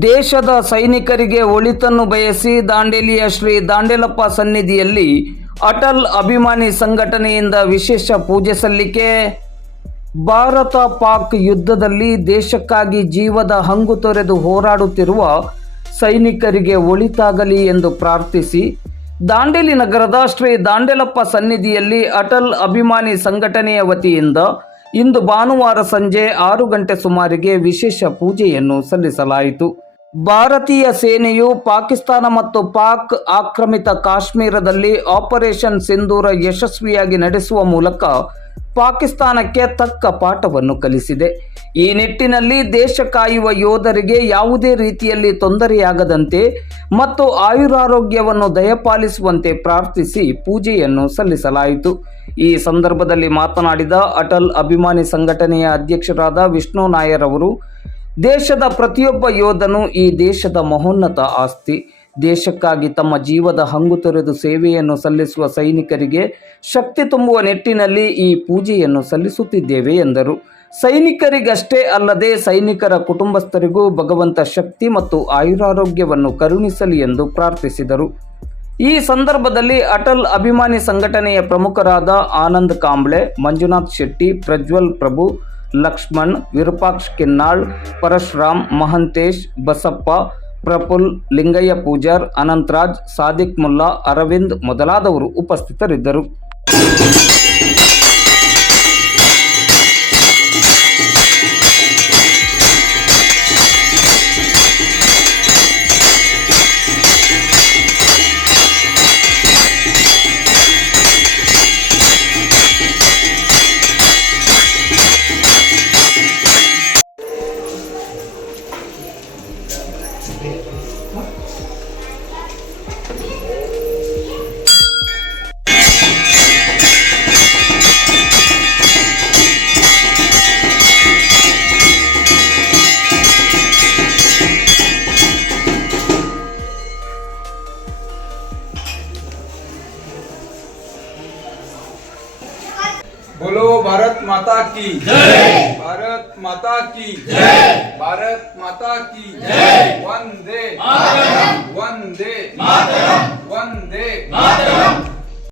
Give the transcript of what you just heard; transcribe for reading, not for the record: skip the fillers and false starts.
ದೇಶದ ಸೈನಿಕರಿಗೆ ಒಳಿತನ್ನು ಬಯಸಿ ದಾಂಡೇಲಿಯ ಶ್ರೀ ದಾಂಡೇಲಪ್ಪ ಸನ್ನಿಧಿಯಲ್ಲಿ ಅಟಲ್ ಅಭಿಮಾನಿ ಸಂಘಟನೆಯಿಂದ ವಿಶೇಷ ಪೂಜೆ ಸಲ್ಲಿಕೆ. ಭಾರತ ಪಾಕ್ ಯುದ್ಧದಲ್ಲಿ ದೇಶಕ್ಕಾಗಿ ಜೀವದ ಹಂಗು ತೊರೆದು ಹೋರಾಡುತ್ತಿರುವ ಸೈನಿಕರಿಗೆ ಒಳಿತಾಗಲಿ ಎಂದು ಪ್ರಾರ್ಥಿಸಿ ದಾಂಡೇಲಿ ನಗರದ ಶ್ರೀ ದಾಂಡೇಲಪ್ಪ ಸನ್ನಿಧಿಯಲ್ಲಿ ಅಟಲ್ ಅಭಿಮಾನಿ ಸಂಘಟನೆಯ ವತಿಯಿಂದ ಇಂದು ಭಾನುವಾರ ಸಂಜೆ 6 ಗಂಟೆ ಸುಮಾರಿಗೆ ವಿಶೇಷ ಪೂಜೆಯನ್ನು ಸಲ್ಲಿಸಲಾಯಿತು. ಭಾರತೀಯ ಸೇನೆಯು ಪಾಕಿಸ್ತಾನ ಮತ್ತು ಪಾಕ್ ಆಕ್ರಮಿತ ಕಾಶ್ಮೀರದಲ್ಲಿ ಆಪರೇಷನ್ ಸಿಂಧೂರ ಯಶಸ್ವಿಯಾಗಿ ನಡೆಸುವ ಮೂಲಕ ಪಾಕಿಸ್ತಾನಕ್ಕೆ ತಕ್ಕ ಪಾಠವನ್ನು ಕಲಿಸಿದೆ. ಈ ನಿಟ್ಟಿನಲ್ಲಿ ದೇಶ ಕಾಯುವ ಯೋಧರಿಗೆ ಯಾವುದೇ ರೀತಿಯಲ್ಲಿ ತೊಂದರೆಯಾಗದಂತೆ ಮತ್ತು ಆಯುರಾರೋಗ್ಯವನ್ನು ದಯಪಾಲಿಸುವಂತೆ ಪ್ರಾರ್ಥಿಸಿ ಪೂಜೆಯನ್ನು ಸಲ್ಲಿಸಲಾಯಿತು. ಈ ಸಂದರ್ಭದಲ್ಲಿ ಮಾತನಾಡಿದ ಅಟಲ್ ಅಭಿಮಾನಿ ಸಂಘಟನೆಯ ಅಧ್ಯಕ್ಷರಾದ ವಿಷ್ಣು ನಾಯರ್ ಅವರು, ದೇಶದ ಪ್ರತಿಯೊಬ್ಬ ಯೋಧನು ಈ ದೇಶದ ಮಹೋನ್ನತ ಆಸ್ತಿ. ದೇಶಕ್ಕಾಗಿ ತಮ್ಮ ಜೀವದ ಹಂಗು ತೊರೆದು ಸೇವೆಯನ್ನು ಸಲ್ಲಿಸುವ ಸೈನಿಕರಿಗೆ ಶಕ್ತಿ ತುಂಬುವ ನಿಟ್ಟಿನಲ್ಲಿ ಈ ಪೂಜೆಯನ್ನು ಸಲ್ಲಿಸುತ್ತಿದ್ದೇವೆ ಎಂದರು. ಸೈನಿಕರಿಗಷ್ಟೇ ಅಲ್ಲದೆ ಸೈನಿಕರ ಕುಟುಂಬಸ್ಥರಿಗೂ ಭಗವಂತ ಶಕ್ತಿ ಮತ್ತು ಆಯುರಾರೋಗ್ಯವನ್ನು ಕರುಣಿಸಲಿ ಎಂದು ಪ್ರಾರ್ಥಿಸಿದರು. ಈ ಸಂದರ್ಭದಲ್ಲಿ ಅಟಲ್ ಅಭಿಮಾನಿ ಸಂಘಟನೆಯ ಪ್ರಮುಖರಾದ ಆನಂದ್ ಕಾಂಬ್ಳೆ, ಮಂಜುನಾಥ್ ಶೆಟ್ಟಿ, ಪ್ರಜ್ವಲ್ ಪ್ರಭು, ಲಕ್ಷ್ಮಣ್, ವಿರೂಪಾಕ್ಷ ಕಿನ್ನಾಳ್, ಪರಶುರಾಮ್, ಮಹಂತೇಶ್, ಬಸಪ್ಪ, ಪ್ರಫುಲ್, ಲಿಂಗಯ್ಯ ಪೂಜಾರ್, ಅನಂತರಾಜ್, ಸಾದಿಕ್ ಮುಲ್ಲಾ, ಅರವಿಂದ್ ಮೊದಲಾದವರು ಉಪಸ್ಥಿತರಿದ್ದರು. बोलो भारत माता की जय। भारत माता की जय। भारत माता की जय। वंदे मातरम। वंदे मातरम। वंदे मातरम।